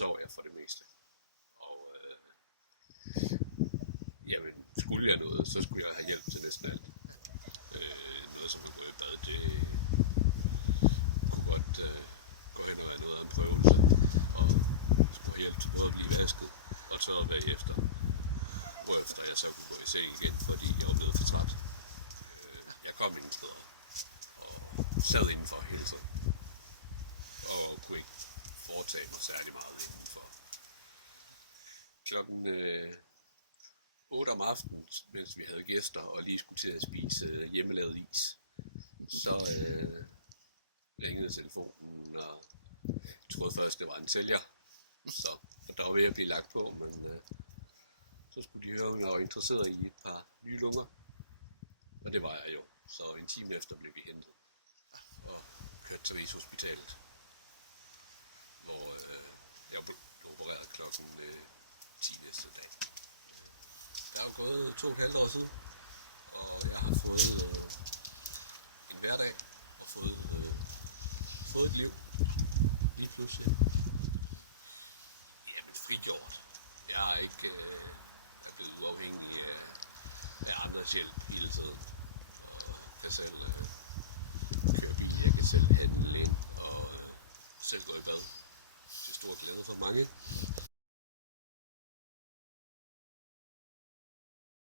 sov jeg for det meste. Og jamen, skulle jeg noget, så skulle jeg have hjælp til næsten alt. Noget som at gå i bad, det kunne godt gå hen og være noget af en prøvelse. Og skulle have hjælp til både at blive vasket og tørret bagefter. Hvorefter jeg så kunne gå i seng igen, fordi jeg var blevet for træt. Jeg kom ingen steder og sad indenfor hele tiden. Og kunne ikke foretage mig særlig meget indenfor. Klokken 8 om aftenen, mens vi havde gæster og lige skulle til at spise hjemmelavet is, så ringede telefonen, og jeg troede først, det var en sælger. Så der var ved at blive lagt på, men så skulle de høre, om jeg var interesseret i et par nye lunger. Og det var jeg jo. Så en time efter blev vi hentet og kørt til Rigshospitalet, hvor jeg blev opereret klokken 10 næste dag. Jeg har jo gået 2,5 år siden, og jeg har fået en hverdag og fået et liv lige pludselig. Jamen frigjort. Jeg er ikke blevet uafhængig af andres hjælp hele tiden. Og kan selv køre bil, jeg kan selv handle ind og selv gå i bad til stor glæde for mange.